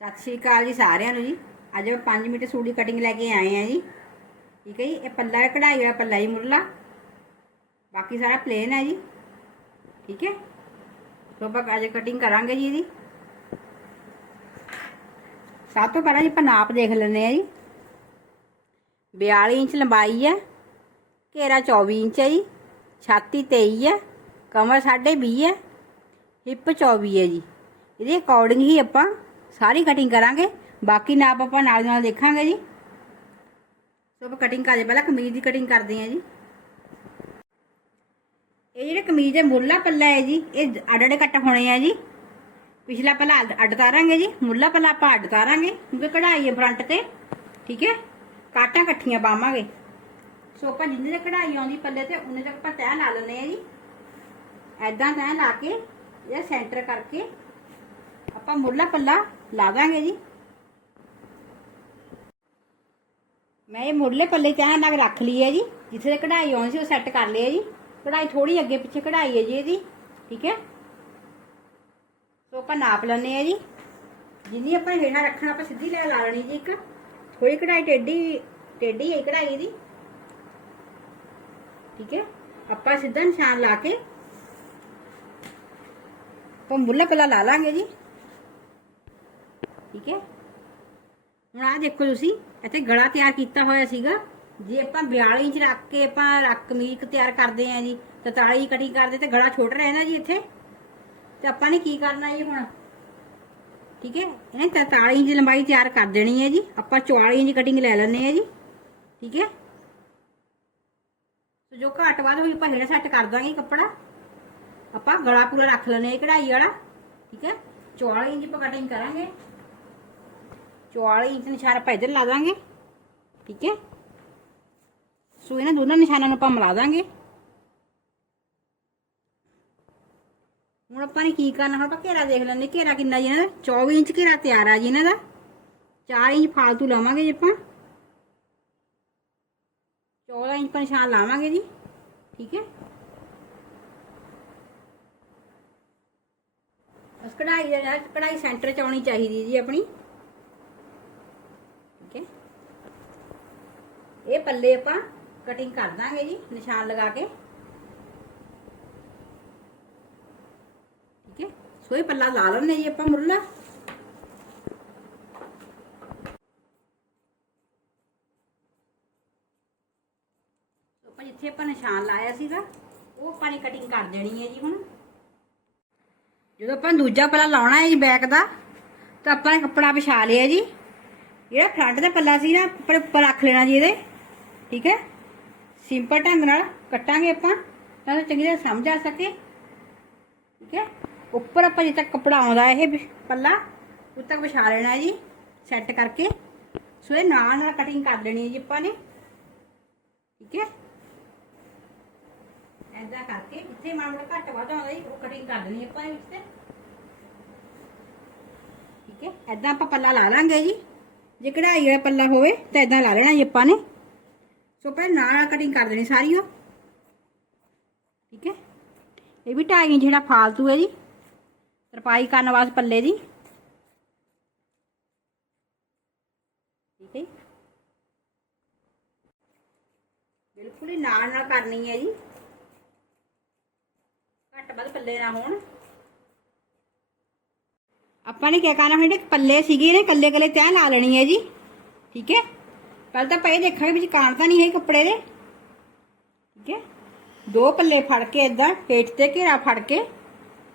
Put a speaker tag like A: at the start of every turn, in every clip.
A: ਸਤਿ ਸ਼੍ਰੀ ਅਕਾਲ ਜੀ ਸਾਰਿਆਂ ਨੂੰ ਜੀ। ਅੱਜ ਮੈਂ 5 ਮੀਟਰ ਸੂਟ ਦੀ ਕਟਿੰਗ ਲੈ ਕੇ ਆਏ ਆ ਜੀ। ਠੀਕ ਹੈ ਜੀ, ਇਹ ਪੱਲਾ ਹੈ, ਕਢਾਈ ਵਾਲਾ ਪੱਲਾ ਜੀ ਮੁਰਲਾ। ਬਾਕੀ ਸਾਰਾ ਪਲੇਨ ਹੈ ਜੀ। ਠੀਕ ਹੈ, ਤੋਂ ਆਪਾਂ ਅੱਜ ਕਟਿੰਗ ਕਰਾਂਗੇ ਜੀ ਇਹਦੀ। ਸਭ ਤੋਂ ਪਹਿਲਾਂ ਜੀ ਆਪਾਂ ਨਾਪ ਦੇਖ ਲੈਂਦੇ ਆ ਜੀ। 42 ਇੰਚ ਲੰਬਾਈ ਹੈ, ਘੇਰਾ 24 ਇੰਚ ਹੈ ਜੀ। ਛਾਤੀ 23 ਹੈ, ਕਮਰ 20.5 ਹੈ, ਹਿੱਪ 24 ਹੈ ਜੀ। ਇਹਦੇ ਅਕੋਰਡਿੰਗ ਹੀ ਆਪਾਂ ਸਾਰੀ ਕਟਿੰਗ ਕਰਾਂਗੇ ਬਾਕੀ ਨਾਪ ਆਪਾਂ ਨਾਲ ਦੀ ਨਾਲ ਦੇਖਾਂਗੇ ਜੀ ਸੋ ਆਪਾਂ ਕਟਿੰਗ ਕਰਦੇ ਪਹਿਲਾਂ ਕਮੀਜ਼ ਦੀ ਕਟਿੰਗ ਕਰਦੇ ਹਾਂ ਜੀ ਇਹ ਜਿਹੜੇ ਕਮੀਜ਼ ਦੇ ਮੁੱਲਾ ਪੱਲਾ ਹੈ ਜੀ ਇਹ ਅੱਡ ਅੱਡ ਕੱਟ ਹੋਣੇ ਆ ਜੀ ਪਿਛਲਾ ਪੱਲਾ ਅੱਡ- ਅੱਡ ਤਾਰਾਂਗੇ ਜੀ ਮੁੱਲਾ ਪੱਲਾ ਆਪਾਂ ਅੱਡ ਤਾਰਾਂਗੇ ਕਿਉਂਕਿ ਕਢਾਈ ਹੈ ਫਰੰਟ ਤੇ ਠੀਕ ਹੈ ਕਾਟਾਂ ਇਕੱਠੀਆਂ ਪਾਵਾਂਗੇ ਸੋ ਆਪਾਂ ਜਿੰਨੇ ਤੇ ਕਢਾਈ ਆਉਂਦੀ ਪੱਲੇ ਤੇ ਉਹਨੇ ਤੱਕ ਆਪਾਂ ਤੈਅ ਲਾ ਲੈਂਦੇ ਆ ਜੀ ਐਦਾਂ ਤੈਅ ਲਾ ਕੇ ਇਹ ਸੈਂਟਰ ਕਰਕੇ ਆਪਾਂ ਮੁੱਲਾ ਪੱਲਾ ਲਾ ਦਾਂਗੇ ਜੀ ਮੈਂ ਇਹ ਮੁੱਢਲੇ ਪੱਲੇ ਚਾਹ ਨਾਲ ਰੱਖ ਲਈ ਹੈ ਜੀ ਜਿੱਥੇ ਤੇ ਕਢਾਈ ਆਉਣੀ ਸੀ ਉਹ ਸੈੱਟ ਕਰ ਲਿਆ ਜੀ ਕਢਾਈ ਥੋੜੀ ਅੱਗੇ ਪਿੱਛੇ ਕਢਾਈ ਹੈ ਜੀ ਇਹਦੀ ਠੀਕ ਹੈ ਸੋ ਆਪਾਂ ਨਾਪ ਲੈਣੇ ਆ ਜੀ ਜਿੰਨੀ ਆਪਾਂ ਹੇਠਾਂ ਰੱਖਣਾ ਆਪਾਂ ਸਿੱਧੀ ਲੈ ਲਾ ਲੈਣੀ ਜੀ ਇੱਕ ਥੋੜੀ ਕਢਾਈ ਟੇਢੀ ਟੇਢੀ ਹੈ ਕਢਾਈ ਇਹਦੀ ਠੀਕ ਹੈ ਆਪਾਂ ਸਿੱਧਾ ਨਿਸ਼ਾਨ ਲਾ ਕੇ ਆਪਾਂ ਮੁੱਲਾ ਪੱਲਾ ਲਾ ਲਾਂਗੇ ਜੀ ਠੀਕ ਹੈ? ਹੁਣ ਆ ਦੇਖੋ ਤੁਸੀਂ, ਇੱਥੇ ਗਲਾ ਤਿਆਰ ਕੀਤਾ ਹੋਇਆ ਸੀਗਾ। ਜੇ ਆਪਾਂ 42 ਇੰਚ ਰੱਖ ਕੇ ਆਪਾਂ ਰੱਖ ਕਮੀਜ਼ ਤਿਆਰ ਕਰਦੇ ਆਂ ਜੀ 43 ਕਟਿੰਗ ਕਰਦੇ, ਤੇ ਗਲਾ ਛੋਟਾ ਰਹਿੰਦਾ ਜੀ ਇੱਥੇ। ਤੇ ਆਪਾਂ ਨੇ ਕੀ ਕਰਨਾ ਜੀ ਹੁਣ? ਠੀਕ ਹੈ? ਇਹਨੇ 43 ਇੰਚ ਲੰਬਾਈ ਤਿਆਰ ਕਰ ਦੇਣੀ ਹੈ ਜੀ। ਆਪਾਂ 44 ਇੰਚ ਕਟਿੰਗ ਲੈ ਲੈਣੇ ਆ ਜੀ। ਠੀਕ ਹੈ? ਸੋ ਜੋ ਘੱਟ ਵੱਧ ਹੋਈ ਆਪਾਂ ਹੇਠ ਸੈੱਟ ਕਰ ਦਾਂਗੇ ਕੱਪੜਾ। ਆਪਾਂ ਗਲਾ ਪੂਰਾ ਰੱਖ ਲੈਣੇ ਆ ਕਢਾਈ ਵਾਲਾ। ਠੀਕ ਹੈ? 44 ਇੰਚ ਆਪਾਂ ਕਟਿੰਗ ਕਰਾਂਗੇ। 44 ਇੰਚ ਨਿਸ਼ਾਨ ਆਪਾਂ ਇੱਧਰ ਲਾ ਦਾਂਗੇ, ਠੀਕ ਹੈ? ਸੋ ਇਹਨਾਂ ਦੋਨਾਂ ਨਿਸ਼ਾਨਾਂ ਨੂੰ ਆਪਾਂ ਮਿਲਾ ਦਾਂਗੇ। ਹੁਣ ਆਪਾਂ ਨੇ ਕੀ ਕਰਨਾ, ਹੁਣ ਆਪਾਂ ਘੇਰਾ ਦੇਖ ਲੈਂਦੇ, ਘੇਰਾ ਕਿੰਨਾ ਜੀ ਇਹਨਾਂ ਦਾ? 24 ਇੰਚ ਘੇਰਾ ਤਿਆਰ ਆ ਜੀ ਇਹਨਾਂ ਦਾ। 4 ਇੰਚ ਫਾਲਤੂ ਲਾਵਾਂਗੇ ਜੀ ਆਪਾਂ। 14 ਇੰਚ ਪਰ ਨਿਸ਼ਾਨ ਲਾਵਾਂਗੇ ਜੀ, ਠੀਕ ਹੈ? ਬਸ ਕਢਾਈ ਦਾ ਕਢਾਈ ਸੈਂਟਰ ਚ ਆਉਣੀ ਚਾਹੀਦੀ ਜੀ ਆਪਣੀ ਠੀਕ ਹੈ ਇਹ ਪੱਲੇ ਆਪਾਂ ਕਟਿੰਗ ਕਰ ਦਾਂਗੇ ਜੀ, ਨਿਸ਼ਾਨ ਲਗਾ ਕੇ। ਠੀਕ ਹੈ? ਸੋ ਪੱਲਾ ਲਾ ਲੈਣੇ ਜੀ ਆਪਾਂ ਮੁਰਲਾ ਆਪਾਂ ਜਿੱਥੇ ਆਪਾਂ ਨਿਸ਼ਾਨ ਲਾਇਆ ਸੀਗਾ, ਉਹ ਆਪਾਂ ਨੇ ਕਟਿੰਗ ਕਰ ਦੇਣੀ ਹੈ ਜੀ ਹੁਣ। ਜਦੋਂ ਆਪਾਂ ਦੂਜਾ ਪੱਲਾ ਲਾਉਣਾ ਹੈ ਜੀ ਬੈਕ ਦਾ, ਤਾਂ ਆਪਾਂ ਨੇ ਕੱਪੜਾ ਵਿਛਾ ਲਿਆ ਜੀ। ਜਿਹੜਾ ਫਰੰਟ ਦਾ ਪੱਲਾ ਸੀ ਨਾ ਉੱਪਰ ਉੱਪਰ ਰੱਖ ਲੈਣਾ ਜੀ ਇਹਦੇ। ਠੀਕ ਹੈ? ਸਿੰਪਲ ਢੰਗ ਨਾਲ ਕੱਟਾਂਗੇ ਆਪਾਂ, ਤਾਂ ਚੰਗੀ ਤਰ੍ਹਾਂ ਸਮਝ ਆ ਸਕੇ। ਠੀਕ ਹੈ? ਉੱਪਰ ਆਪਾਂ ਜਿੱਥੇ ਤੱਕ ਕੱਪੜਾ ਆਉਂਦਾ ਇਹ ਵੀ ਪੱਲਾ ਉਦ ਤੱਕ ਵਿਛਾ ਲੈਣਾ ਜੀ ਸੈੱਟ ਕਰਕੇ। ਸੋ ਇਹ ਨਾਲ ਨਾਲ ਕਟਿੰਗ ਕਰ ਲੈਣੀ ਹੈ ਜੀ ਆਪਾਂ ਨੇ। ਠੀਕ ਹੈ? ਐਦਾਂ ਕਰਕੇ, ਜਿੱਥੇ ਮਾਮਲਾ ਘੱਟ ਵੱਧ ਆਉਂਦਾ ਜੀ, ਉਹ ਕਟਿੰਗ ਕਰ ਦੇਣੀ ਆਪਾਂ ਵਿੱਚ ਤੇ। ਠੀਕ ਹੈ? ਐਦਾਂ ਆਪਾਂ ਪੱਲਾ ਲਾ ਲਾਂਗੇ ਜੀ। ਜੇ ਕਢਾਈ ਵਾਲਾ ਪੱਲਾ ਹੋਵੇ, ਤਾਂ ਐਦਾਂ ਲਾ ਲੈਣਾ ਜੀ ਆਪਾਂ ਨੇ। ਸੋ ਪਹਿਲਾਂ ਨਾਲ ਨਾਲ ਕਟਿੰਗ ਕਰ ਦੇਣੀ ਸਾਰੀ ਉਹ। ਠੀਕ ਹੈ? ਇਹ ਵੀ ਢਾਈ ਇੰਚ ਜਿਹੜਾ ਫਾਲਤੂ ਹੈ ਜੀ, ਤਰਪਾਈ ਕਰਨ ਵਾਸਤੇ ਪੱਲੇ ਦੀ। ਠੀਕ ਹੈ ਜੀ। ਬਿਲਕੁਲ ਹੀ ਨਾਲ ਨਾਲ ਕਰਨੀ ਹੈ ਜੀ। ਘੱਟ ਵੱਧ ਪੱਲੇ ਨਾ ਹੋਣ। ਆਪਾਂ ਨੇ ਕੀ ਕਰਨਾ ਹੁਣ ਜਿਹੜੇ ਪੱਲੇ ਸੀਗੇ ਨੇ ਕੱਲੇ ਕੱਲੇ ਤੈਅ ਲਾ ਲੈਣੀ ਹੈ ਜੀ। ਠੀਕ ਹੈ? ਪਹਿਲਾਂ ਤਾਂ ਆਪਾਂ ਦੇਖਾਂਗੇ ਵੀ ਕਾਣ ਤਾਂ ਨਹੀਂ ਹੈ ਕੱਪੜੇ ਦੇ। ਠੀਕ ਹੈ? ਦੋ ਪੱਲੇ ਫੜ ਕੇ ਇਦਾਂ ਪੇਟ ਤੇ ਘੇਰਾ ਫੜ ਕੇ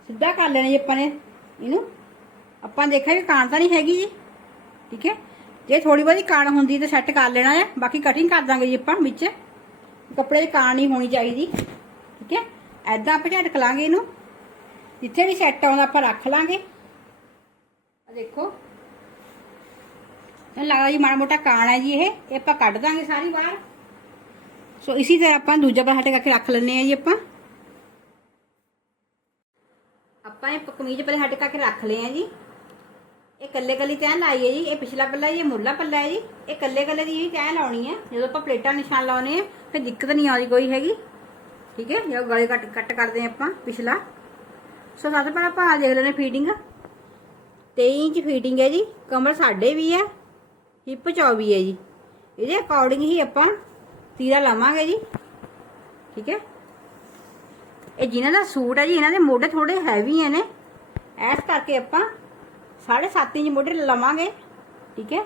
A: ਸਿੱਧਾ ਕਰ ਲੈਣਾ ਜੀ ਆਪਾਂ ਨੇ ਇਹਨੂੰ। ਆਪਾਂ ਦੇਖਿਆ ਕਾਣ ਤਾਂ ਨਹੀਂ ਹੈਗੀ ਜੀ। ਠੀਕ ਹੈ? ਜੇ ਥੋੜੀ ਬਹੁਤੀ ਕਾਣ ਹੁੰਦੀ ਤਾਂ ਸੈੱਟ ਕਰ ਲੈਣਾ ਹੈ। ਬਾਕੀ ਕਟਿੰਗ ਕਰ ਦਾਂਗੇ ਜੀ ਆਪਾਂ ਵਿੱਚ। ਕੱਪੜੇ ਦੀ ਕਾਣ ਨਹੀਂ ਹੋਣੀ ਚਾਹੀਦੀ। ਠੀਕ ਹੈ? ਐਦਾਂ ਆਪਾਂ ਝਟਕ ਲਾਂਗੇ ਇਹਨੂੰ। ਜਿੱਥੇ ਵੀ ਸੈੱਟ ਆਉਂਦਾ ਆਪਾਂ ਰੱਖ ਲਾਂਗੇ। ਆ ਦੇਖੋ। ਤੁਹਾਨੂੰ ਲੱਗਦਾ ਜੀ ਮਾੜਾ ਮੋਟਾ ਕਾਣ ਹੈ ਜੀ ਇਹ। ਇਹ ਆਪਾਂ ਕੱਢ ਦਾਂਗੇ ਸਾਰੀ ਬਾਹਰ ਸੋ ਇਸੇ ਤਰ੍ਹਾਂ ਆਪਾਂ ਦੂਜਾ ਪਾਸਾ ਹਟੇ ਕਰਕੇ ਰੱਖ ਲੈਣੇ ਆ ਜੀ ਆਪਾਂ। ਆਪਾਂ ਇਹ ਕਮੀਜ਼ ਪਹਿਲੇ ਹਟ ਕਰਕੇ ਰੱਖ ਲਏ ਆ ਜੀ। ਇਹ ਕੱਲੇ ਕੱਲੇ ਤੈਅ ਲਾਈ ਹੈ ਜੀ। ਇਹ ਪਿਛਲਾ ਪੱਲਾ ਜੀ, ਇਹ ਮੁੱਢਲਾ ਪੱਲਾ ਹੈ ਜੀ। ਇਹ ਕੱਲੇ ਕੱਲੇ ਦੀ ਹੀ ਤੈਅ ਲਾਉਣੀ ਹੈ। ਜਦੋਂ ਆਪਾਂ ਪਲੇਟਾਂ ਨਿਸ਼ਾਨ ਲਾਉਨੇ ਆ ਫਿਰ ਦਿੱਕਤ ਨਹੀਂ ਆਉਂਦੀ ਕੋਈ ਹੈਗੀ। ਠੀਕ ਹੈ? ਜਦੋਂ ਗਲੇ ਕੱਟ ਕੱਟ ਕਰਦੇ ਆ ਆਪਾਂ ਪਿਛਲਾ। ਸੋ ਸਭ ਤੋਂ ਪਹਿਲਾਂ ਆਪਾਂ ਦੇਖ ਲੈਣੇ ਫੀਟਿੰਗ 23 ਇੰਚ ਫੀਟਿੰਗ ਹੈ ਜੀ। ਕਮਰ ਸਾਡੇ ਵੀ ਹੈ। ਹਿੱਪ 24 ਹੈ ਜੀ। ਇਹਦੇ ਅਕੋਰਡਿੰਗ ਹੀ ਆਪਾਂ ਤੀਰਾ ਲਾਵਾਂਗੇ ਜੀ। ਠੀਕ ਹੈ? ਇਹ ਜਿਨ੍ਹਾਂ ਦਾ ਸੂਟ ਹੈ ਜੀ, ਇਹਨਾਂ ਦੇ ਮੋਢੇ ਥੋੜੇ ਹੈਵੀ ਨੇ। ਐਸ ਕਰਕੇ ਆਪਾਂ 7.5 ਇੰਚ ਮੋਢੇ ਲਵਾਂਗੇ। ਠੀਕ ਹੈ?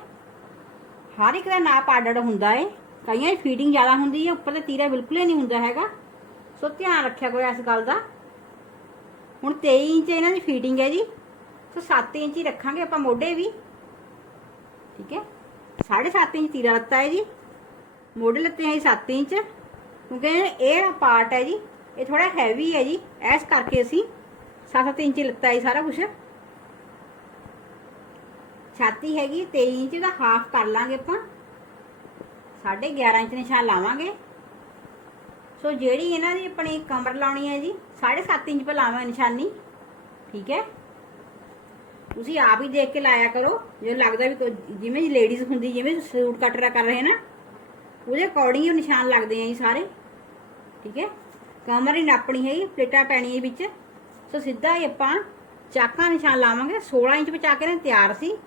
A: ਹਰ ਇੱਕ ਦਾ ਨਾਪ ਆਰਡਰ ਹੁੰਦਾ ਹੈ ਕਈਆਂ ਦੀ ਫੀਟਿੰਗ ਜ਼ਿਆਦਾ ਹੁੰਦੀ ਹੈ, ਉੱਪਰ ਤੇ ਤੀਰਾ ਬਿਲਕੁਲ ਹੀ ਨਹੀਂ ਹੁੰਦਾ ਹੈਗਾ। ਸੋ ਧਿਆਨ ਰੱਖਿਆ ਕਰੋ ਇਸ ਗੱਲ ਦਾ। ਹੁਣ 23 ਇੰਚ ਇਹਨਾਂ ਦੀ ਫੀਟਿੰਗ ਹੈ ਜੀ। ਸੋ 7 ਇੰਚ ਹੀ ਰੱਖਾਂਗੇ ਆਪਾਂ ਮੋਢੇ ਵੀ। ਠੀਕ ਹੈ? 7.5 ਇੰਚ ਤੀਰਾ ਲੱਤਾ ਹੈ ਜੀ। ਮੋਢੇ ਲੱਤੇ ਹੈ 7 ਇੰਚ। ਕਿਉਂਕਿ ਇਹ ਜਿਹੜਾ ਪਾਰਟ ਹੈ ਜੀ, ਇਹ ਥੋੜਾ ਹੈਵੀ ਹੈ ਜੀ। ਐਸ ਕਰਕੇ ਅਸੀਂ 7-7 ਇੰਚ ਲੱਤਾ ਹੈ ਸਾਰਾ ਕੁਝ ਛਾਤੀ ਹੈਗੀ 23 ਇੰਚ ਦਾ ਹਾਫ ਕਰ ਲਾਂਗੇ ਆਪਾਂ। 11.5 ਇੰਚ ਨਿਸ਼ਾਨ ਲਾਵਾਂਗੇ। ਸੋ ਜਿਹੜੀ ਇਹਨਾਂ ਦੀ ਆਪਣੀ ਕਮਰ ਲਾਉਣੀ ਹੈ ਜੀ 7.5 ਇੰਚ ਪਰ ਲਾਵਾਂਗੇ ਨਿਸ਼ਾਨੀ। ਠੀਕ ਹੈ? ਤੁਸੀਂ ਆਪ ਹੀ ਦੇਖ ਕੇ ਲਾਇਆ ਕਰੋ। ਜੇ ਲੱਗਦਾ ਵੀ ਕੋਈ- ਜਿਵੇਂ ਲੇਡੀਜ਼ ਹੁੰਦੀ, ਜਿਵੇਂ ਸੂਟ ਕਟਰਾ ਕਰ ਰਹੇ ਨਾ, ਉਹਦੇ ਅਕੋਰਡਿੰਗ ਹੀ ਨਿਸ਼ਾਨ ਲੱਗਦੇ ਆ ਜੀ ਸਾਰੇ। ਠੀਕ ਹੈ? ਕਮਰ ਹੀ ਨਾਪਣੀ ਹੈ ਪਲੇਟਾਂ ਪੈਣੀ ਹੈ ਵਿੱਚ। ਸੋ ਸਿੱਧਾ ਹੀ ਆਪਾਂ ਚਾਕਾਂ ਨਿਸ਼ਾਨ ਲਾਵਾਂਗੇ। 16 ਇੰਚ ਬਚਾ ਕੇ ਨਾ ਤਿਆਰ ਸੀ।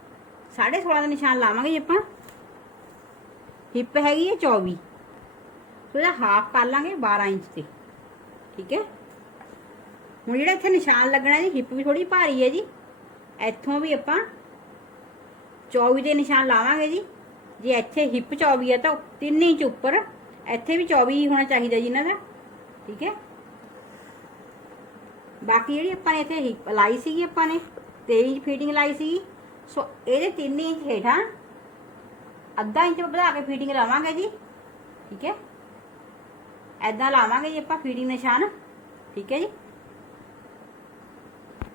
A: 16.5 ਦਾ ਨਿਸ਼ਾਨ ਲਾਵਾਂਗੇ ਜੀ ਆਪਾਂ। ਹਿੱਪ ਹੈਗੀ ਹੈ 24 ਸੋ ਇਹਦਾ ਹਾਫ ਕਰ ਲਾਂਗੇ 12 ਇੰਚ ਤੇ। ਠੀਕ ਹੈ? ਹੁਣ ਜਿਹੜਾ ਇੱਥੇ ਨਿਸ਼ਾਨ ਲੱਗਣਾ ਜੀ, ਹਿੱਪ ਵੀ ਥੋੜੀ ਭਾਰੀ ਹੈ ਜੀ। ਇੱਥੋਂ ਵੀ ਆਪਾਂ 24 ਦੇ ਨਿਸ਼ਾਨ ਲਾਵਾਂਗੇ ਜੀ। ਜੇ ਇੱਥੇ ਹਿੱਪ 24 ਹੈ ਤਾਂ ਤਿੰਨ ਇੰਚ ਉੱਪਰ ਇੱਥੇ ਵੀ 24 ਹੋਣਾ ਚਾਹੀਦਾ ਜੀ ਇਹਨਾਂ ਦਾ। ਠੀਕ ਹੈ? ਬਾਕੀ ਜਿਹੜੀ ਆਪਾਂ ਨੇ ਇੱਥੇ ਹਿੱਪ ਲਾਈ ਸੀਗੀ ਆਪਾਂ ਨੇ 23 ਇੰਚ ਫੀਟਿੰਗ ਲਾਈ ਸੀਗੀ। ਸੋ ਇਹਦੇ 3 ਇੰਚ ਹੇਠਾਂ ਅੱਧਾ ਇੰਚ ਵਧਾ ਕੇ ਫੀਟਿੰਗ ਲਾਵਾਂਗੇ ਜੀ। ਠੀਕ ਹੈ? ਐਦਾਂ ਲਾਵਾਂਗੇ ਜੀ ਆਪਾਂ ਫੀਟਿੰਗ ਨਿਸ਼ਾਨ। ਠੀਕ ਹੈ ਜੀ?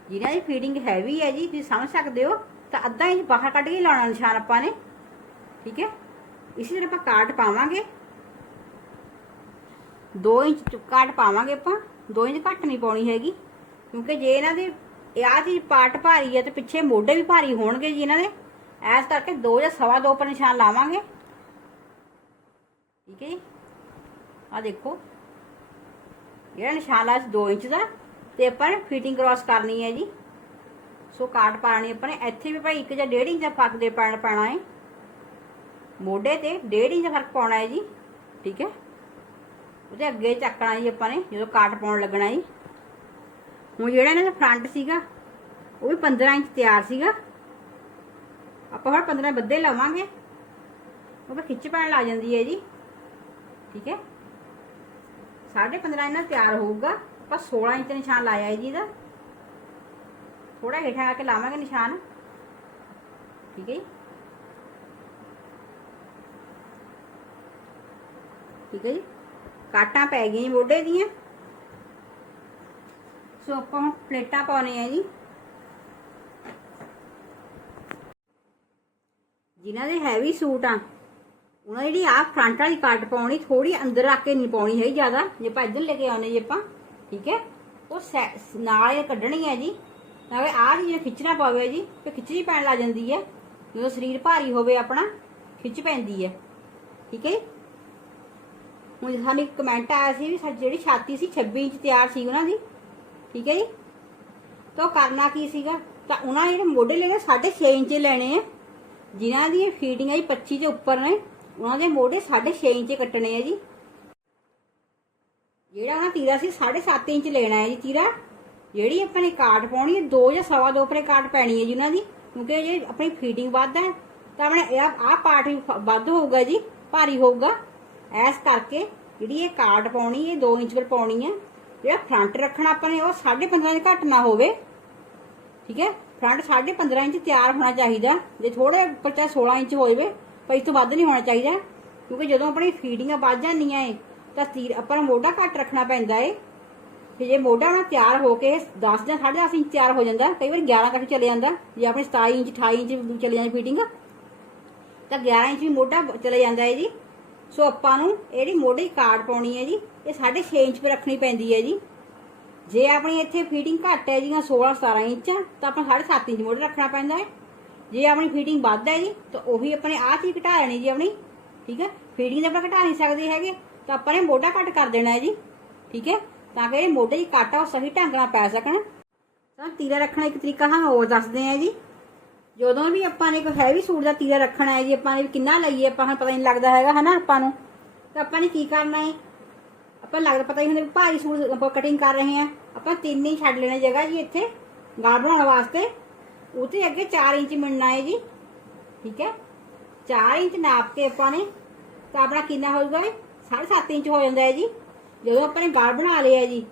A: ਜਿਹਨਾਂ ਦੀ ਫੀਡਿੰਗ ਹੈਵੀ ਹੈ ਜੀ, ਤੁਸੀਂ ਸਮਝ ਸਕਦੇ ਹੋ, ਤਾਂ ਅੱਧਾ ਇੰਚ ਬਾਹਰ ਕੱਢ ਕੇ ਲਾਉਣਾ ਨਿਸ਼ਾਨ ਆਪਾਂ ਨੇ। ਠੀਕ ਹੈ? ਇਸੇ ਤਰ੍ਹਾਂ ਆਪਾਂ ਕਾਟ ਪਾਵਾਂਗੇ। 2 ਇੰਚ ਕਾਟ ਪਾਵਾਂਗੇ ਆਪਾਂ। 2 ਇੰਚ ਘੱਟ ਨਹੀਂ ਪਾਉਣੀ ਹੈਗੀ, ਕਿਉਂਕਿ ਜੇ ਇਹਨਾਂ ਦੀ ਆਹ ਚੀਜ਼ ਪਾਰਟ ਭਾਰੀ ਹੈ, ਤੇ ਪਿੱਛੇ ਮੋਢੇ ਵੀ ਭਾਰੀ ਹੋਣਗੇ ਜੀ ਇਹਨਾਂ ਦੇ। ਐਸ ਕਰਕੇ 2 ਜਾਂ ਸਵਾ 2 ਪਰ ਨਿਸ਼ਾਨ ਲਾਵਾਂਗੇ। ਠੀਕ ਹੈ ਜੀ? ਆ ਦੇਖੋ। ਜਿਹੜਾ ਨਿਸ਼ਾਨ ਆ 2 ਇੰਚ ਦਾ ਤੇ ਆਪਾਂ ਨੇ ਫਿਟਿੰਗ ਕ੍ਰਾਸ ਕਰਨੀ ਹੈ ਜੀ। ਸੋ ਕਾਟ ਪਾਣੀ ਆਪਾਂ ਨੇ। ਇੱਥੇ ਵੀ ਭਾਈ 1 ਜਾਂ 1.5 ਇੰਚ ਦਾ ਫ਼ਰਕ ਦੇ ਪੈਣ ਪੈਣਾ ਹੈ। ਮੋਢੇ ਤੇ 1.5 ਇੰਚ ਫ਼ਰਕ ਪਾਉਣਾ ਹੈ ਜੀ। ਠੀਕ ਹੈ? ਉਹਦੇ ਅੱਗੇ ਚੱਕਣਾ ਜੀ ਆਪਾਂ ਨੇ, ਜਦੋਂ ਕਾਟ ਪਾਉਣ ਲੱਗਣਾ ਜੀ। ਹੁਣ ਜਿਹੜਾ ਇਹਨਾਂ ਦਾ ਫਰੰਟ ਸੀਗਾ, ਉਹ ਵੀ 15 ਇੰਚ ਤਿਆਰ ਸੀਗਾ। ਆਪਾਂ ਹੁਣ 15 ਬੱਦੇ ਲਾਵਾਂਗੇ। ਉਹ ਵੀ ਖਿੱਚ ਪੈਣ ਲੱਗ ਜਾਂਦੀ ਹੈ ਜੀ। ਠੀਕ ਹੈ? 15.5 ਇਹਨਾਂ ਤਿਆਰ ਹੋਊਗਾ। ਆਪਾਂ 16 ਇੰਚ ਨਿਸ਼ਾਨ ਲਾਇਆ ਹੈ ਜੀ ਇਹਦਾ। ਥੋੜਾ ਹੇਠਾਂ ਆ ਕੇ ਲਾਵਾਂਗੇ ਨਿਸ਼ਾਨ। ਠੀਕ ਹੈ ਜੀ। ਠੀਕ ਹੈ ਜੀ। ਕਾਟਾਂ ਪੈ ਗਈਆਂ ਮੋਢੇ ਦੀਆਂ। ਸੋ ਆਪਾਂ ਪਲੇਟਾਂ ਪਾਉਣੇ ਆ ਜੀ। ਜਿਨ੍ਹਾਂ ਦੇ ਹੈਵੀ ਸੂਟ ਆ, ਉਹਨਾਂ ਦੀ ਜਿਹੜੀ ਆ ਫਰੰਟ ਵਾਲੀ ਕੱਟ ਪਾਉਣੀ ਥੋੜੀ ਅੰਦਰ ਰੱਖ ਕੇ ਨਹੀਂ ਪਾਉਣੀ ਹੈ ਜ਼ਿਆਦਾ। ਜੇ ਆਪਾਂ ਇੱਧਰ ਲੈ ਕੇ ਆਉਣੇ ਜੀ ਆਪਾਂ। ਠੀਕ ਹੈ? ਉਹ ਸੈ- ਨਾਲ ਇਹ ਕੱਢਣੀ ਹੈ ਜੀ। ਨਾਲੇ ਆਹ ਜੀ ਖਿੱਚਣਾ ਪਵੇ ਜੀ, ਤੇ ਖਿੱਚੀ ਪੈਣ ਲੱਗ ਜਾਂਦੀ ਹੈ। ਜਦੋਂ ਸਰੀਰ ਭਾਰੀ ਹੋਵੇ ਆਪਣਾ, ਖਿੱਚ ਪੈਂਦੀ ਹੈ। ਠੀਕ ਹੈ ਜੀ? ਹੁਣ ਸਾਨੂੰ ਇੱਕ ਕਮੈਂਟ ਆਇਆ ਸੀ ਵੀ ਸਾਡੀ ਜਿਹੜੀ ਛਾਤੀ ਸੀ 26 ਇੰਚ ਤਿਆਰ ਸੀ ਉਹਨਾਂ ਦੀ। ਠੀਕ ਹੈ ਜੀ? ਤਾਂ ਉਹ ਕਰਨਾ ਕੀ ਸੀਗਾ? ਤਾਂ ਉਹਨਾਂ ਨੇ ਜਿਹੜੇ ਮੋਢੇ ਲੈਣੇ 6.5 ਇੰਚ ਲੈਣੇ ਆ। ਜਿਨ੍ਹਾਂ ਦੀ ਫੀਟਿੰਗ ਹੈ ਜੀ 25 ਦੇ ਉੱਪਰ ਨੇ, ਉਹਨਾਂ ਦੇ ਮੋਢੇ 6.5 ਇੰਚ ਕੱਟਣੇ ਆ ਜੀ। ਜਿਹੜਾ ਉਹਨਾਂ ਤੀਰਾ ਸੀ 7.5 ਇੰਚ ਲੈਣਾ ਹੈ ਜੀ ਤੀਰਾ। ਜਿਹੜੀ ਆਪਾਂ ਨੇ ਕਾਟ ਪਾਉਣੀ ਹੈ 2 ਜਾਂ ਸਵਾ ਦੋ ਪਰੇ ਕਾਟ ਪੈਣੀ ਹੈ ਜੀ ਉਹਨਾਂ ਦੀ। ਕਿਉਂਕਿ ਜੇ ਆਪਣੀ ਫੀਟਿੰਗ ਵੱਧ ਹੈ, ਤਾਂ ਆਪਣੇ ਇਹ ਆਹ ਪਾਰਟ ਵੀ ਵੱਧ ਹੋਊਗਾ ਜੀ, ਭਾਰੀ ਹੋਊਗਾ। ਐਸ ਕਰਕੇ ਜਿਹੜੀ ਇਹ ਕਾਟ ਪਾਉਣੀ ਇਹ 2 ਇੰਚ ਪਰ ਪਾਉਣੀ ਹੈ। ਜਿਹੜਾ ਫਰੰਟ ਰੱਖਣਾ ਆਪਾਂ ਨੇ, ਉਹ 15.5 ਇੰਚ ਘੱਟ ਨਾ ਹੋਵੇ। ਠੀਕ ਹੈ? ਫਰੰਟ 15.5 ਇੰਚ ਤਿਆਰ ਹੋਣਾ ਚਾਹੀਦਾ। ਜੇ ਥੋੜੇ ਉੱਪਰ ਚਾਹੇ 16 ਇੰਚ ਹੋ ਜਾਵੇ ਪਰ ਇਸ ਤੋਂ ਵੱਧ ਨਹੀਂ ਹੋਣਾ ਚਾਹੀਦਾ। ਕਿਉਂਕਿ ਜਦੋਂ ਆਪਣੀ ਫੀਟਿੰਗਾਂ ਵੱਧ ਜਾਂਦੀਆਂ ਏ ਤਾਂ ਤੀਰ ਆਪਾਂ ਨੂੰ ਮੋਢਾ ਘੱਟ ਰੱਖਣਾ ਪੈਂਦਾ ਏ। ਤੇ ਜੇ ਮੋਢਾ ਨਾ ਤਿਆਰ ਹੋ ਕੇ 10 ਜਾਂ 10.5 ਇੰਚ ਤਿਆਰ ਹੋ ਜਾਂਦਾ, ਕਈ ਵਾਰ 11 ਤੱਕ ਚਲੇ ਜਾਂਦਾ, ਜੇ ਆਪਣੀ 27 ਇੰਚ 28 ਇੰਚ ਚਲੇ ਜਾਂਦੀ ਫੀਟਿੰਗ ਤਾਂ 11 ਇੰਚ ਵੀ ਮੋਢਾ ਚਲੇ ਜਾਂਦਾ ਹੈ ਜੀ। ਸੋ ਆਪਾਂ ਨੂੰ ਇਹਦੀ ਮੋਢੇ ਕਾਰਡ ਪਾਉਣੀ ਹੈ ਜੀ, ਇਹ 6.5 ਇੰਚ 'ਤੇ ਰੱਖਣੀ ਪੈਂਦੀ ਹੈ ਜੀ। ਜੇ ਆਪਣੀ ਇੱਥੇ ਫਿਟਿੰਗ ਘੱਟ ਹੈ ਜੀ 16 17 ਇੰਚ, ਤਾਂ ਆਪਾਂ 7.5 ਇੰਚ ਮੋਢਾ ਰੱਖਣਾ ਪੈਂਦਾ ਹੈ ਜੇ ਆਪਣੀ ਫਿਟਿੰਗ ਵੱਧ ਹੈ ਜੀ, ਤਾਂ ਉਹੀ ਆਪਣੇ ਆਹ ਚੀਜ਼ ਘਟਾ ਲੈਣੀ ਜੀ ਆਪਣੀ, ਠੀਕ ਹੈ ਫੀਟਿੰਗ ਤਾਂ ਆਪਾਂ ਘਟਾ ਨਹੀਂ ਸਕਦੇ ਹੈਗੇ। ਤਾਂ ਆਪਾਂ ਨੇ ਮੋਢਾ ਘੱਟ ਕਰ ਦੇਣਾ ਹੈ ਜੀ, ਠੀਕ ਹੈ? ਤਾਂ ਕਿ ਇਹ ਮੋਢੇ ਦੀ ਕੱਟ ਆ, ਉਹ ਸਹੀ ਢੰਗ ਨਾਲ ਪੈ ਸਕਣ। ਤਾਂ ਤੀਰਾ ਰੱਖਣ ਦਾ ਇੱਕ ਤਰੀਕਾ, ਹਾਂ, ਹੋਰ ਦੱਸਦੇ ਆ ਜੀ। ਜਦੋਂ ਵੀ ਆਪਾਂ ਨੇ ਕੋਈ ਹੈਵੀ ਸੂਟ ਦਾ ਤੀਰਾ ਰੱਖਣਾ ਹੈ ਜੀ, ਆਪਾਂ ਨੇ ਕਿੰਨਾ ਲਈਏ, ਆਪਾਂ ਨੂੰ ਪਤਾ ਨਹੀਂ ਲੱਗਦਾ ਹੈਗਾ, ਹਨਾ, ਆਪਾਂ ਨੂੰ। ਤਾਂ ਆਪਾਂ ਨੇ ਕੀ ਕਰਨਾ ਹੈ? ਆਪਾਂ ਲੱਗਦਾ ਪਤਾ ਹੀ ਹੁੰਦਾ ਭਾਰੀ ਸੂਟ ਆਪਾਂ ਕਟਿੰਗ ਕਰ ਰਹੇ ਹਾਂ। ਆਪਾਂ ਤਿੰਨ ਹੀ ਛੱਡ ਲੈਣਾ ਜਗ੍ਹਾ ਜੀ ਇੱਥੇ, ਗਾਲ ਬਣਾਉਣ ਵਾਸਤੇ। ਉਤੇ ਅੱਗੇ 4 ਇੰਚ ਮਿਲਣਾ ਹੈ ਜੀ, ਠੀਕ ਹੈ? 4 ਇੰਚ ਨਾਪ ਕੇ ਆਪਾਂ ਨੇ, ਤਾਂ ਆਪਣਾ ਕਿੰਨਾ ਹੋਊਗਾ 7.5 ਇੰਚ ਹੋ ਜਾਂਦਾ ਹੈ ਜੀ। ਜਦੋਂ ਆਪਾਂ ਨੇ ਗਾਲ ਬਣਾ ਲਿਆ ਜੀ,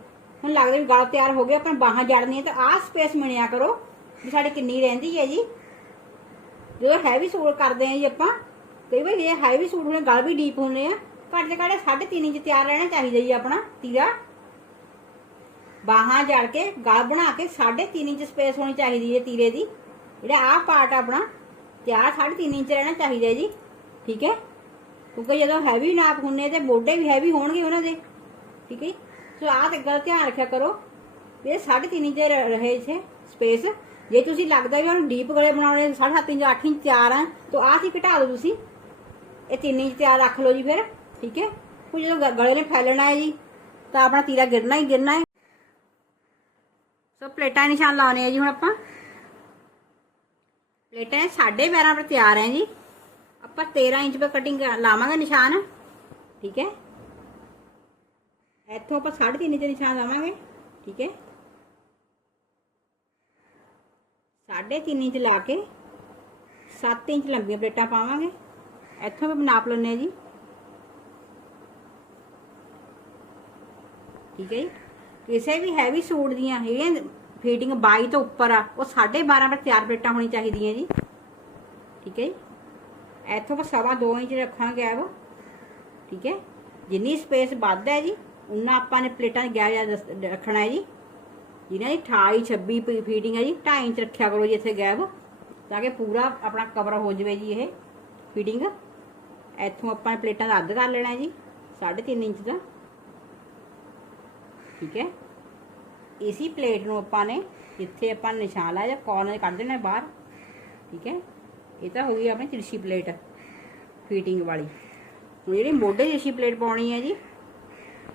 A: ਹੁਣ ਲੱਗਦਾ ਵੀ ਗਾਲ ਤਿਆਰ ਹੋ ਗਿਆ ਆਪਾਂ ਬਾਹਾਂ ਜੜਨੀ ਤਾਂ ਆਹ ਸਪੇਸ ਮਿਣਿਆ ਕਰੋ ਵੀ ਸਾਡੀ ਕਿੰਨੀ ਰਹਿੰਦੀ ਹੈ ਜੀ। ਜਦੋਂ ਹੈਵੀ ਸੂਟ ਕਰਦੇ ਆ ਜੀ ਆਪਾਂ, ਕਈ ਵਾਰ ਇਹ ਹੈਵੀ ਸੂਟ ਹੁੰਦੇ ਗਲ ਵੀ ਡੀਪ ਹੁੰਦੇ ਆ, ਘੱਟ ਤੋਂ ਘੱਟ 3.5 ਇੰਚ ਤਿਆਰ ਰਹਿਣਾ ਚਾਹੀਦਾ ਜੀ ਆਪਣਾ ਤੀਰਾ। ਬਾਹਾਂ ਜੜ ਕੇ, ਗਲ ਬਣਾ ਕੇ 3.5 ਇੰਚ ਸਪੇਸ ਹੋਣੀ ਚਾਹੀਦੀ ਹੈ ਤੀਰੇ ਦੀ। ਜਿਹੜਾ ਆਹ ਪਾਰਟ ਆਪਣਾ ਤਿਆਰ 3.5 ਇੰਚ ਰਹਿਣਾ ਚਾਹੀਦਾ ਜੀ, ਠੀਕ ਹੈ? ਕਿਉਂਕਿ ਜਦੋਂ ਹੈਵੀ ਨਾਪ ਹੁੰਨੇ ਤੇ ਮੋਢੇ ਵੀ ਹੈਵੀ ਹੋਣਗੇ ਉਹਨਾਂ ਦੇ, ਠੀਕ ਹੈ ਸੋ ਆਹ ਤੇ ਗੱਲ ਧਿਆਨ ਰੱਖਿਆ ਕਰੋ ਵੀ ਇਹ 3.5 ਇੰਚ ਰਹੇ ਇੱਥੇ ਸਪੇਸ ਜੇ ਤੁਸੀਂ ਲੱਗਦਾ ਵੀ ਹੁਣ ਡੀਪ ਗਲੇ ਬਣਾਉਣੇ 7.5 ਇੰਚ 8 ਇੰਚ ਤਿਆਰ ਆ, ਤਾਂ ਆਹ ਸੀ ਘਟਾ ਦਿਓ ਤੁਸੀਂ। ਇਹ 3 ਇੰਚ ਤਿਆਰ ਰੱਖ ਲਓ ਜੀ ਫਿਰ, ਠੀਕ ਹੈ? ਕੁਝ ਜਦੋਂ ਗਲੇ ਨੇ ਫੈਲਣਾ ਹੈ ਜੀ, ਤਾਂ ਆਪਣਾ ਤੀਰਾ ਗਿਰਨਾ ਹੀ ਗਿਰਨਾ ਹੈ। ਸੋ ਪਲੇਟਾਂ ਨਿਸ਼ਾਨ ਲਾਉਣੇ ਆ ਜੀ ਹੁਣ ਆਪਾਂ। ਪਲੇਟਾਂ ਸਾਢੇ 12 ਪਰ ਤਿਆਰ ਹੈ ਜੀ। ਆਪਾਂ 13 ਇੰਚ ਪਰ ਕਟਿੰਗ ਲਾਵਾਂਗੇ ਨਿਸ਼ਾਨ ਠੀਕ ਹੈ ਇੱਥੋਂ ਆਪਾਂ 3.5 ਇੰਚ ਨਿਸ਼ਾਨ ਲਾਵਾਂਗੇ ਠੀਕ ਹੈ 3.5 ਇੰਚ ਲਾ ਕੇ 7 ਇੰਚ ਲੰਬੀਆਂ ਪਲੇਟਾਂ ਪਾਵਾਂਗੇ ਇੱਥੋਂ ਵੀ ਨਾਪ ਲੈਣੇ ਜੀ ਠੀਕ ਹੈ ਜੀ ਕਿਸੇ ਵੀ ਹੈਵੀ ਸੂਟ ਦੀਆਂ ਜਿਹੜੀਆਂ ਫੀਟਿੰਗ 22 ਤੋਂ ਉੱਪਰ ਆ ਉਹ 12.5 ਪਰ ਤਿਆਰ ਪਲੇਟਾਂ ਹੋਣੀ ਚਾਹੀਦੀਆਂ ਜੀ ਠੀਕ ਹੈ ਜੀ ਇੱਥੋਂ ਆਪਾਂ ਸਵਾ 2 ਇੰਚ ਰੱਖਾਂਗੇ ਆ ਠੀਕ ਹੈ? ਜਿੰਨੀ ਸਪੇਸ ਵੱਧ ਹੈ ਜੀ, ਉਨਾ ਆਪਾਂ ਨੇ ਪਲੇਟਾਂ ਦੀ ਗੈਪ ਰੱਖਣਾ ਹੈ ਜੀ। ਜਿਹਨਾਂ ਦੀ 28 26 ਫੀਟਿੰਗ ਹੈ ਜੀ 2.5 ਇੰਚ ਰੱਖਿਆ ਕਰੋ ਜੀ ਇੱਥੇ ਗੈਪ ਤਾਂ ਕਿ ਪੂਰਾ ਆਪਣਾ ਕਵਰ ਹੋ ਜਾਵੇ ਜੀ ਇਹ ਫੀਟਿੰਗ ਇੱਥੋਂ ਆਪਾਂ ਨੇ ਪਲੇਟਾਂ ਦਾ ਅੱਧ ਕਰ ਲੈਣਾ ਜੀ 3.5 ਇੰਚ ਦਾ। ਠੀਕ ਹੈ? ਇਸੀ ਪਲੇਟ ਨੂੰ ਆਪਾਂ ਨੇ ਜਿੱਥੇ ਆਪਾਂ ਨਿਸ਼ਾਨ ਲਾਇਆ ਕਾਰਨਰ ਕੱਢ ਦੇਣਾ ਬਾਹਰ। ਠੀਕ ਹੈ? ਇਹ ਤਾਂ ਹੋ ਗਈ ਆਪਣੀ ਤਿਰਛੀ ਪਲੇਟ ਫੀਟਿੰਗ ਵਾਲੀ। ਹੁਣ ਜਿਹੜੀ ਮੋਢੇ ਦੀ ਤਿਰਛੀ ਪਲੇਟ ਪਾਉਣੀ ਹੈ ਜੀ,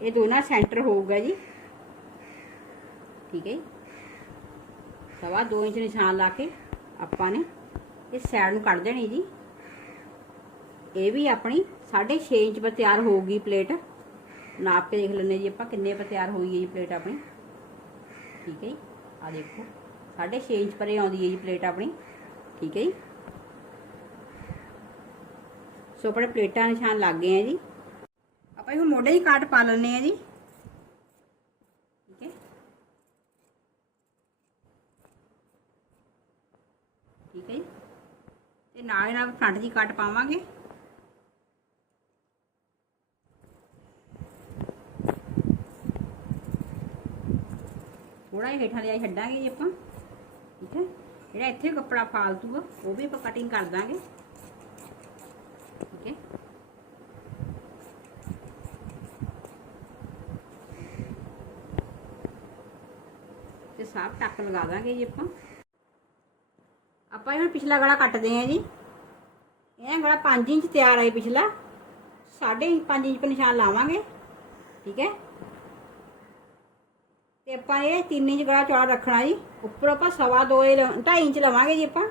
A: ਇਹ ਦੋਨਾਂ ਸੈਂਟਰ ਹੋਊਗਾ ਜੀ। ਠੀਕ ਹੈ ਜੀ। ਸਵਾ 2 ਇੰਚ ਨਿਸ਼ਾਨ ਲਾ ਕੇ ਆਪਾਂ ਨੇ ਇਹ ਸਾਈਡ ਨੂੰ ਕੱਢ ਦੇਣੀ ਜੀ। ਇਹ ਵੀ ਆਪਣੀ 6.5 ਇੰਚ ਪਰ ਤਿਆਰ ਹੋਊਗੀ ਪਲੇਟ। ਨਾਪ ਕੇ ਦੇਖ ਲੈਂਦੇ ਜੀ ਆਪਾਂ ਕਿੰਨੇ ਪਰ ਤਿਆਰ ਹੋਈ ਹੈ ਜੀ ਪਲੇਟ ਆਪਣੀ। ਠੀਕ ਹੈ ਜੀ। ਆ ਦੇਖੋ 6.5 ਇੰਚ ਪਰੇ ਆਉਂਦੀ ਹੈ ਜੀ ਪਲੇਟ ਆਪਣੀ। ਠੀਕ ਹੈ ਜੀ। ਸੋ ਆਪਣੇ ਪਲੇਟਾਂ ਨਿਸ਼ਾਨ ਲੱਗ ਗਏ ਆ ਜੀ। ਆਪਾਂ ਇਹ ਮੋਢੇ ਦੀ ਕਾਟ ਪਾ ਲੈਣੇ ਆ ਜੀ। ਠੀਕ ਹੈ। ਠੀਕ ਹੈ ਜੀ। ਤੇ ਨਾਲ ਹੀ ਨਾਲ ਫਰੰਟ ਦੀ ਕੱਟ ਪਾਵਾਂਗੇ। ਥੋੜਾ ਜਿਹਾ ਹੇਠਾਂ ਲਿਆ ਛੱਡਾਂਗੇ ਜੀ ਆਪਾਂ। ਠੀਕ ਹੈ। ਜਿਹੜਾ ਇੱਥੇ ਕੱਪੜਾ ਫਾਲਤੂ ਆ, ਉਹ ਵੀ ਆਪਾਂ ਕਟਿੰਗ ਕਰ ਦਾਂਗੇ ਠੀਕ ਹੈ ਤੇ ਸਾਫ਼ ਟੱਕ ਲਗਾ ਦਾਂਗੇ ਜੀ ਆਪਾਂ। ਆਪਾਂ ਇਹ ਹੁਣ ਪਿਛਲਾ ਗਲਾ ਕੱਟਦੇ ਆਂ ਜੀ। ਇਹ ਗਲਾ 5 ਇੰਚ ਤਿਆਰ ਆਈ ਪਿਛਲਾ। 5.5 ਇੰਚ ਪਰ ਨਿਸ਼ਾਨ ਲਾਵਾਂਗੇ। ਠੀਕ ਹੈ। ਤੇ ਆਪਾਂ ਇਹ 3 ਇੰਚ ਗਲਾ ਚੌੜਾ ਰੱਖਣਾ ਜੀ। ਉੱਪਰ ਆਪਾਂ ਸਵਾ 2 2.5 ਇੰਚ ਲਵਾਂਗੇ ਜੀ ਆਪਾਂ।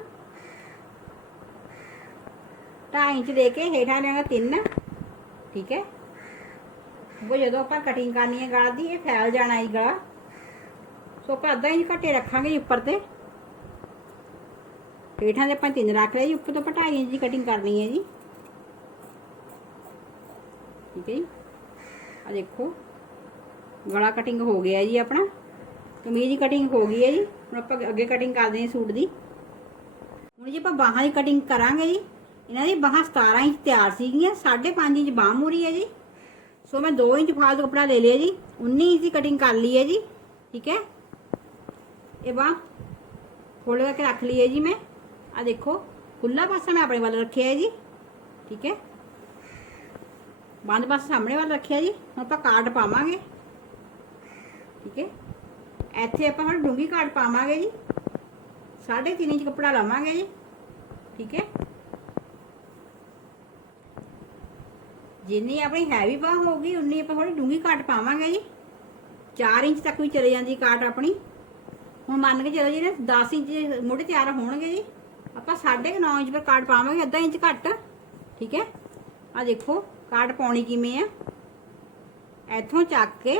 A: 2.5 ਇੰਚ ਦੇ ਕੇ ਹੇਠਾਂ ਲਿਆਂਗਾ 3 ਠੀਕ ਹੈ। ਉਹ ਜਦੋਂ ਆਪਾਂ ਕਟਿੰਗ ਕਰਨੀ ਹੈ ਗਲਾ ਦੀ, ਇਹ ਫੈਲ ਜਾਣਾ ਹੈ ਗਲਾ ਸੋ ਆਪਾਂ ਅੱਧਾ ਇੰਚ ਘੱਟੇ ਰੱਖਾਂਗੇ ਜੀ ਉੱਪਰ ਤੇ। ਹੇਠਾਂ ਦੇ ਆਪਾਂ ਤਿੰਨ ਰੱਖ ਲਿਆ ਜੀ, ਉੱਪਰ ਤੋਂ ਆਪਾਂ 2.5 ਇੰਚ ਦੀ ਕਟਿੰਗ ਕਰਨੀ ਹੈ ਜੀ। ਠੀਕ ਹੈ ਜੀ। ਆ ਦੇਖੋ, ਗਲਾ ਕਟਿੰਗ ਹੋ ਗਿਆ ਜੀ ਆਪਣਾ। ਕਮੀਜ਼ ਦੀ ਕਟਿੰਗ ਹੋ ਗਈ ਹੈ ਜੀ। ਹੁਣ ਆਪਾਂ ਅੱਗੇ ਕਟਿੰਗ ਕਰਦੇ ਹਾਂ ਸੂਟ ਦੀ। ਹੁਣ ਜੀ ਆਪਾਂ ਬਾਹਾਂ ਦੀ ਕਟਿੰਗ ਕਰਾਂਗੇ ਜੀ। ਇਹਨਾਂ ਦੀ ਬਾਹਾਂ 17 ਇੰਚ ਤਿਆਰ ਸੀਗੀਆਂ 5.5 ਇੰਚ ਬਾਹ ਮੂਰੀ ਹੈ ਜੀ। ਸੋ ਮੈਂ 2 ਇੰਚ ਫਾਲਤੂ ਕਪੜਾ ਲੈ ਲਿਆ ਜੀ। 19 ਇੰਚ ਦੀ ਕਟਿੰਗ ਕਰ ਲਈ ਹੈ ਜੀ। ਠੀਕ ਹੈ। ਇਹ ਬਾਹ ਫੋਲਡ ਕਰਕੇ ਰੱਖ ਲਈ ਹੈ ਜੀ ਮੈਂ ਆ ਦੇਖੋ ਖੁੱਲਾ ਪਾਸਾ ਮੈਂ ਆਪਣੇ ਵੱਲ ਰੱਖਿਆ ਹੈ ਜੀ ਠੀਕ ਹੈ ਬੰਦ ਪਾਸਾ ਸਾਹਮਣੇ ਵੱਲ ਰੱਖਿਆ ਜੀ ਹੁਣ ਆਪਾਂ ਕਾਰਡ ਪਾਵਾਂਗੇ ਠੀਕ ਹੈ ਇੱਥੇ ਆਪਾਂ ਹੁਣ ਡੂੰਗੀ ਕਾਰਡ ਪਾਵਾਂਗੇ ਜੀ 3.5 ਇੰਚ ਕੱਪੜਾ ਲਾਵਾਂਗੇ ਜੀ ਠੀਕ ਹੈ ਜਿੰਨੀ ਆਪਣੀ ਹੈਵੀ ਬਾਹ ਹੋਊਗੀ ਉਨੀ ਆਪਾਂ ਥੋੜੀ ਡੂੰਗੀ ਕਾਟ ਪਾਵਾਂਗੇ ਜੀ 4 ਇੰਚ ਤੱਕ ਵੀ ਚਲੇ ਜਾਂਦੀ ਕਾਟ ਆਪਣੀ ਹੁਣ ਮੰਨ ਕੇ ਚਲੋ ਜੀ ਨੇ 10 ਇੰਚ ਮੁੜੇ ਤਿਆਰ ਹੋਣਗੇ ਜੀ। ਆਪਾਂ 9.5 ਇੰਚ ਪਰ ਕਾਰਡ ਪਾਵਾਂਗੇ, ਅੱਧਾ ਇੰਚ ਘੱਟ, ਠੀਕ ਹੈ? ਆ ਦੇਖੋ, ਕਾਰਡ ਪਾਉਣੀ ਕਿਵੇਂ ਆ? ਇੱਥੋਂ ਚੱਕ ਕੇ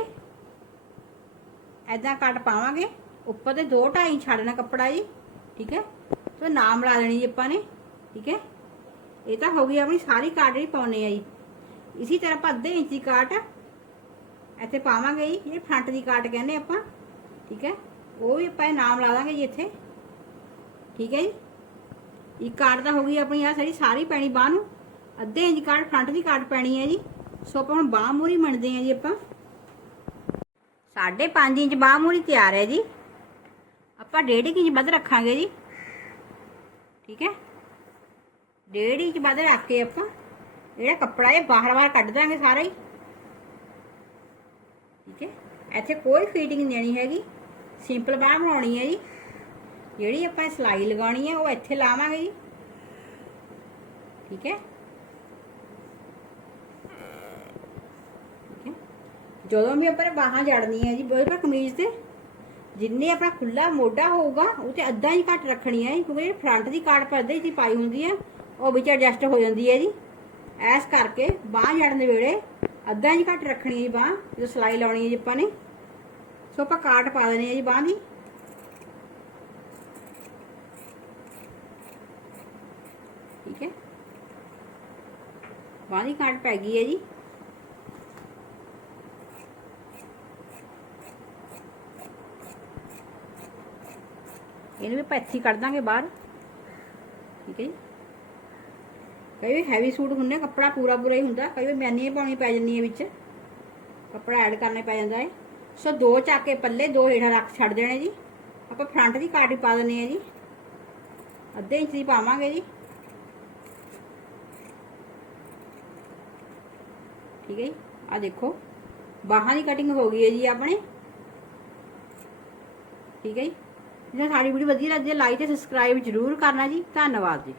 A: ਐਦਾਂ ਕੱਟ ਪਾਵਾਂਗੇ। ਉੱਪਰ ਤੇ 2.5 ਇੰਚ ਛੱਡਣਾ ਕੱਪੜਾ ਜੀ, ਠੀਕ ਹੈ? ਤੇ ਨਾਮ ਲਾ ਦੇਣੀ ਜੀ ਆਪਾਂ ਨੇ, ਠੀਕ ਹੈ? ਇਹ ਤਾਂ ਹੋ ਗਈ ਆਪਣੀ ਸਾਰੀ ਕਾਟ ਜਿਹੜੀ ਪਾਉਣੇ ਆ ਜੀ। ਇਸੇ ਤਰ੍ਹਾਂ ਆਪਾਂ ਅੱਧੇ ਇੰਚ ਦੀ ਕਾਟ ਇੱਥੇ ਪਾਵਾਂਗੇ ਜੀ, ਇਹ ਫਰੰਟ ਦੀ ਕਾਟ ਕਹਿੰਦੇ ਆਪਾਂ, ਠੀਕ ਹੈ? ਉਹ ਵੀ ਆਪਾਂ ਇਹ ਨਾਮ ਲਾ ਦਾਂਗੇ ਜੀ ਇੱਥੇ। ਠੀਕ ਹੈ ਜੀ? ਇੱਕ ਕਾਟ ਤਾਂ ਹੋ ਗਈ ਆਪਣੀ ਆ ਸਾਰੀ ਸਾਰੀ ਪੈਣੀ ਬਾਹ ਨੂੰ। ਅੱਧੇ ਇੰਚ ਕਾਰਡ ਫਰੰਟ ਦੀ ਕਾਰਡ ਪੈਣੀ ਹੈ ਜੀ। ਸੋ ਆਪਾਂ ਹੁਣ ਬਾਹ ਮੂਰੀ ਮੰਨਦੇ ਆ ਜੀ ਆਪਾਂ। ਸਾਢੇ 5 ਇੰਚ ਬਾਹ ਮੂਰੀ ਤਿਆਰ ਹੈ ਜੀ। ਆਪਾਂ 1.5 ਇੰਚ ਵੱਧ ਰੱਖਾਂਗੇ ਜੀ। ਠੀਕ ਹੈ? 1.5 ਇੰਚ ਵੱਧ ਰੱਖ ਕੇ ਆਪਾਂ ਜਿਹੜਾ ਕੱਪੜਾ ਇਹ ਬਾਹਰ-ਬਾਹਰ ਕੱਢ ਦਾਂਗੇ ਸਾਰਾ ਹੀ। ਠੀਕ ਹੈ? ਇੱਥੇ ਕੋਈ ਫੀਟਿੰਗ ਨਹੀਂ ਦੇਣੀ ਹੈਗੀ। ਸਿੰਪਲ ਬਾਹ ਬਣਾਉਣੀ ਹੈ ਜੀ। ਜਿਹੜੀ ਆਪਾਂ ਸਿਲਾਈ ਲਗਾਉਣੀ ਹੈ, ਉਹ ਇੱਥੇ ਲਾਵਾਂਗੇ ਜੀ। ਠੀਕ ਹੈ? ਠੀਕ ਹੈ? ਜਦੋਂ ਵੀ ਆਪਾਂ ਬਾਹਾਂ ਜੜਨੀ ਹੈ ਜੀ ਉਹਦੇ ਪਰ ਕਮੀਜ਼ ਤੇ। ਜਿੰਨੇ ਆਪਣਾ ਖੁੱਲਾ ਮੋਢਾ ਹੋਊਗਾ, ਉਹ ਤੇ ਅੱਧਾ ਹੀ ਘੱਟ ਰੱਖਣੀ ਹੈ ਕਿਉਂਕਿ ਫਰੰਟ ਦੀ ਕਾਟ ਪਰ ਅੱਧਾ ਹੀ ਪਾਈ ਹੁੰਦੀ ਹੈ, ਉਹ ਵਿੱਚ ਐਡਜਸਟ ਹੋ ਜਾਂਦੀ ਹੈ ਜੀ। ਐਸ ਕਰਕੇ ਬਾਹ ਜੜਨ ਦੇ ਵੇਲੇ ਅੱਧਾ ਹੀ ਘੱਟ ਰੱਖਣੀ ਹੈ ਜੀ ਬਾਹ, ਜਦੋਂ ਸਿਲਾਈ ਲਾਉਣੀ ਹੈ ਜੀ ਆਪਾਂ ਨੇ। ਸੋ ਆਪਾਂ ਕਾਟ ਪਾ ਦੇਣੀ ਹੈ ਜੀ ਬਾਹ ਦੀ। ਠੀਕ ਹੈ। ਬਾਹ ਦੀ ਕਾਟ ਪੈ ਗਈ ਹੈ ਜੀ। ਇਹਨੂੰ ਵੀ ਆਪਾਂ ਇੱਥੇ ਕੱਢ ਦਾਂਗੇ ਬਾਹਰ। ਠੀਕ ਹੈ ਜੀ। ਕਈ ਵੀ ਹੈਵੀ ਸੂਟ ਹੁੰਦੇ ਕੱਪੜਾ ਪੂਰਾ ਪੂਰਾ ਹੀ ਹੁੰਦਾ। ਕਈ ਵਾਰ ਮੈਨੀਆਂ ਪਾਉਣੀ ਪੈ ਜਾਂਦੀ ਹੈ ਵਿੱਚ। ਕੱਪੜਾ ਐਡ ਕਰਨਾ ਪੈ ਜਾਂਦਾ ਹੈ। ਸੋ ਦੋ ਚਾਕੇ ਪੱਲੇ, ਦੋ ਹੇਠਾਂ ਰੱਖ, ਛੱਡ ਦੇਣੇ ਜੀ। ਆਪਾਂ ਫਰੰਟ ਦੀ ਕਾਟ ਹੀ ਪਾ ਦਿੰਦੇ ਆ ਜੀ। ਅੱਧੇ ਇੰਚ ਦੀ ਪਾਵਾਂਗੇ ਜੀ। ਠੀਕ ਹੈ ਜੀ। ਆ ਦੇਖੋ, ਬਾਹਾਂ ਦੀ ਕਟਿੰਗ ਹੋ ਗਈ ਹੈ ਜੀ ਆਪਣੇ। ਠੀਕ ਹੈ ਜੀ। ਜੇ ਸਾਡੀ ਵੀਡੀਓ ਵਧੀਆ ਲੱਗੇ ਲਾਈਕ ਤੇ ਸਬਸਕ੍ਰਾਈਬ ਜ਼ਰੂਰ ਕਰਨਾ ਜੀ। ਧੰਨਵਾਦ ਜੀ।